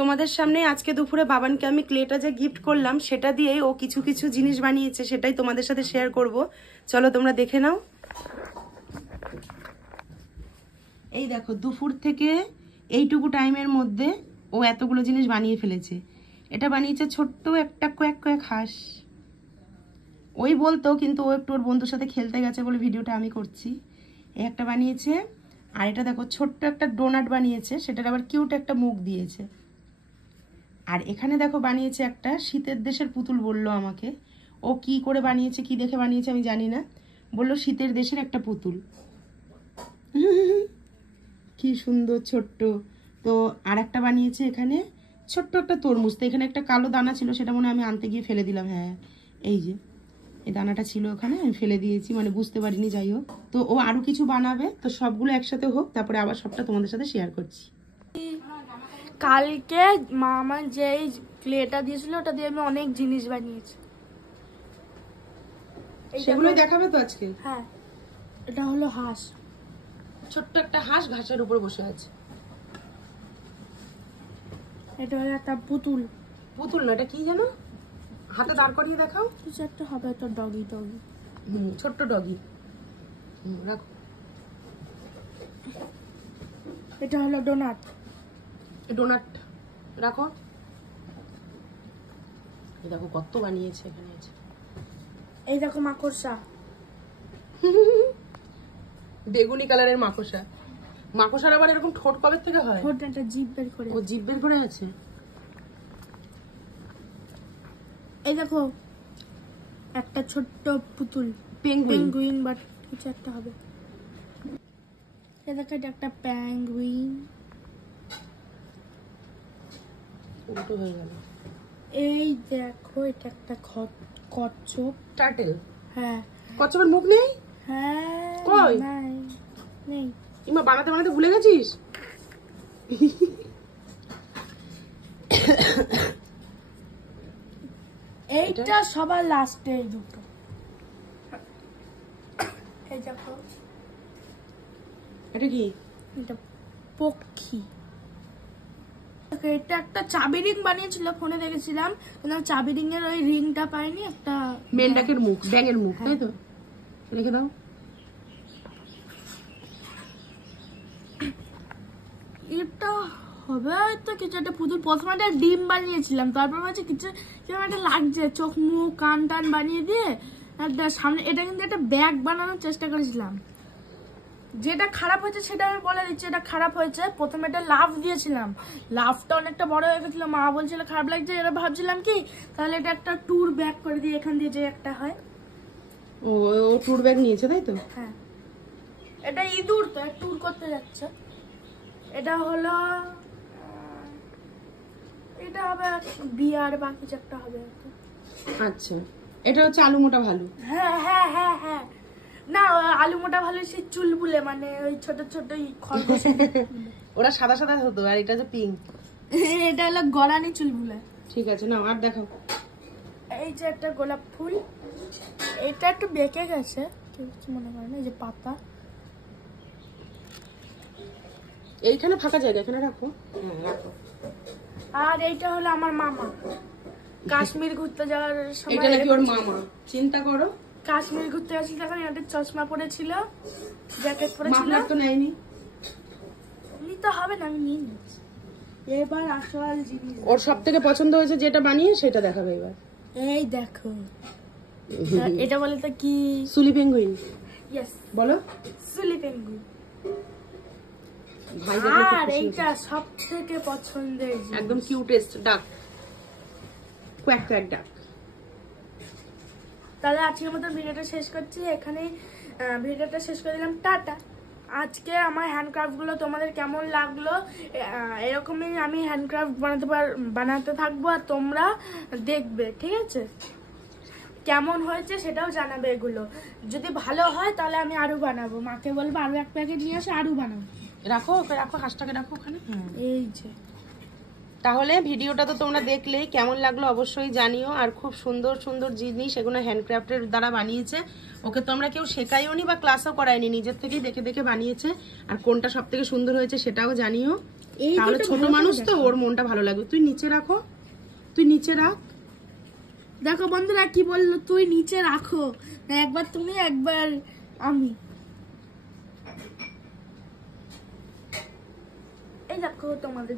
তোমাদের সামনে আজকে দুপুরে বাবানকে আমি ক্লেটা যে গিফট করলাম সেটা দিয়েই ও কিছু কিছু জিনিস বানিয়েছে, সেটাই তোমাদের সাথে শেয়ার করব। চলো তোমরা দেখে নাও। এই দেখো, দুপুর থেকে এইটুকু টাইমের মধ্যে ও এতগুলো জিনিস বানিয়ে ফেলেছে। এটা বানিয়েছে ছোট্ট একটা কয়েক হাঁস। ওই বলতো, কিন্তু ও একটু ওর বন্ধুর সাথে খেলতে গেছে বলে ভিডিওটা আমি করছি। এই একটা বানিয়েছে, আর এটা দেখো ছোট্ট একটা ডোনাট বানিয়েছে, সেটার আবার কিউট একটা মুখ দিয়েছে। আর এখানে দেখো বানিয়েছে একটা শীতের দেশের পুতুল। বললো আমাকে ও কি করে বানিয়েছে, কি দেখে বানিয়েছে আমি জানি না, বললো শীতের দেশের একটা পুতুল। কি সুন্দর ছোট্ট। তো আর একটা বানিয়েছে এখানে ছোট্ট একটা তরমুজ। তো এখানে একটা কালো দানা ছিল, সেটা মনে হয় আমি আনতে গিয়ে ফেলে দিলাম। হ্যাঁ, এই যে এই দানাটা ছিল ওখানে, আমি ফেলে দিয়েছি, মানে বুঝতে পারিনি। যাই হোক, তো ও আরো কিছু বানাবে, তো সবগুলো একসাথে হোক, তারপরে আবার সবটা তোমাদের সাথে শেয়ার করছি। কালকে মা আমার যে ক্লেটা দিয়েছিল ওটা দিয়ে আমি অনেক জিনিস বানিয়েছি। সেগুলোই দেখাবে তো আজকে? হ্যাঁ, এটা হলো হাঁস, ছোট্ট একটা হাঁস ঘাসের উপর বসে আছে। এটা হলো একটা পুতুল। পুতুল না, এটা কি জানো, হাতে দাঁড় করিয়ে দেখাও। কিছু একটা হবে, তো ডগি। ছোট্ট ডগি। রাখো। এটা হলো ডোনাট। ডোনাট রাখো। এই দেখো কত বানিয়েছে এখানে আছে। এই দেখো মাকড়সা, বেগুনি কালারের মাকড়সা। মাকড়সার আবার এরকম ঠোঁট কবে থেকে হয়? ঠোঁট একটা জিভ বের করে। ও জিভ বের করে আছে। এই দেখো একটা ছোট্ট পুতুল, পেঙ্গুইন বাট কিছু একটা হবে। এই দেখো এটা একটা পেঙ্গুইন। উল্টো হয়ে গেল। এই দেখো এটা একটা কচ্ছপ। টার্টেল। হ্যাঁ, কচ্ছপের মুখ নেই? হ্যাঁ, কই? নেই। ইমা বানাতে বানাতে ভুলে গেছিস? এইটা সবার লাস্টে, এই দুটো। এই দেখো এটা কি? এটা পক্ষী। এটা একটা চাবি রিং বানিয়েছিল, ফোনে দেখেছিলাম, কিন্তু চাবি রিং এর ওই রিংটা পাইনি। একটা মেন্ডাকের মুখ, ব্যাঙের মুখ, তাই তো? রেখে দাও। এটা হবে হয়তো কিছু একটা পুতুল। প্রথমে একটা ডিম বানিয়েছিলাম, তারপর হচ্ছে কিছু একটা লাগছে, চোখ মুখ কান টান বানিয়ে দিয়ে একটা সামনে। এটা কিন্তু একটা ব্যাগ বানানোর চেষ্টা করেছিলাম। যেটা খারাপ হয়েছে সেটা আমি বলে দিচ্ছি। এটা খারাপ হয়েছে, প্রথমে একটা লাভ দিয়েছিলাম, লাভটা অনেকটা বড় হয়ে গেছিল। মা বলছিল খারাপ লাগছে, এরা ভাবছিলাম কি তাহলে এটা একটা ট্যুর ব্যাগ করে দিয়ে এখান দিয়ে যে একটা হয়। ও ট্যুর ব্যাগ নিয়েছে, তাই তো? হ্যাঁ, এটা ইঁদুর তো ট্যুর করতে যাচ্ছে। এটা হলো এটা হবে বিয়ার বা কিছু একটা হবে। আচ্ছা, এটা হচ্ছে আলু মোটা ভালু। হ্যাঁ হ্যাঁ হ্যাঁ হ্যাঁ, না আলু মোটা ভালো সেই চুলবুলে, মানে ওই ছোট ছোট খরগোশ। ওরা সাদা সাদা হতো, আর এটা যে পিঙ্ক। এটা হলো গলানি চুলবুলে। ঠিক আছে, নাও আর দেখাও। এই যে একটা গোলাপ ফুল, এটা একটু বেঁকে গেছে, কিছু মনে করে না। এই যে পাতা, এইখানে ফাঁকা জায়গা, এখানে রাখো। হ্যাঁ রাখো। আর এইটা হলো আমার মামা, কাশ্মীর ঘুরতে যাওয়ার সময়। এটা নাকি ওর মামা, চিন্তা করো। কাশ্মীর ঘুরতে গেছিল তখন একটা চশমা পরেছিল, জ্যাকেট পরেছিল। মাফলার তো নেয়নি। নিতে হবে না, আমি নিয়ে নিচ্ছি। এবার আসল জিনিস, ওর সব থেকে পছন্দ হয়েছে যেটা বানিয়ে সেটা দেখাবে এবার। এই দেখো। এটা বলে তো কি? সুলি পেঙ্গুইন। ইয়েস, বলো। সুলি পেঙ্গুইন। আর এইটা সব থেকে পছন্দের, একদম কিউটেস্ট ডাক, কোয়াক কোয়াক ডাক। তাহলে আজকের মতো ভিডিওটা শেষ করছি এখানেই। ভিডিওটা শেষ করে দিলাম, টাটা। আজকে আমার হ্যান্ডক্রাফটগুলো তোমাদের কেমন লাগলো, এরকমই আমি হ্যান্ডক্রাফট বানাতে থাকবো, আর তোমরা দেখবে, ঠিক আছে? কেমন হয়েছে সেটাও জানাবে। এগুলো যদি ভালো হয় তাহলে আমি আরো বানাবো, মাকে বলবো আরো এক প্যাকেট নিয়ে আসে, আরো বানাবো। রাখো ওকে, রাখো হাঁসটাকে, রাখো ওখানে। এই যে, তাহলে ভিডিওটা তো তোমরা দেখলেই, কেমন লাগলো অবশ্যই জানিও। আর খুব সুন্দর সুন্দর জিনিস এগুলো হ্যান্ডক্রাফটের দ্বারা বানিয়েছে। ওকে তোমরা কেউ শেখাইও নি বা ক্লাসও করায়নি, নিজের থেকেই দেখে দেখে বানিয়েছে। আর কোনটা সব থেকে সুন্দর হয়েছে সেটাও জানিও। এই তাহলে দুটো ছোট ভালো করে মানুষ তো, দেখো। ওর মনটা ভালো লাগবে। তুই নিচে রাখো, তুই নিচে রাখ। দেখো বন্ধুরা কি বললো, তুই নিচে রাখো, একবার তুমি একবার আমি। এই দেখো তোমাদের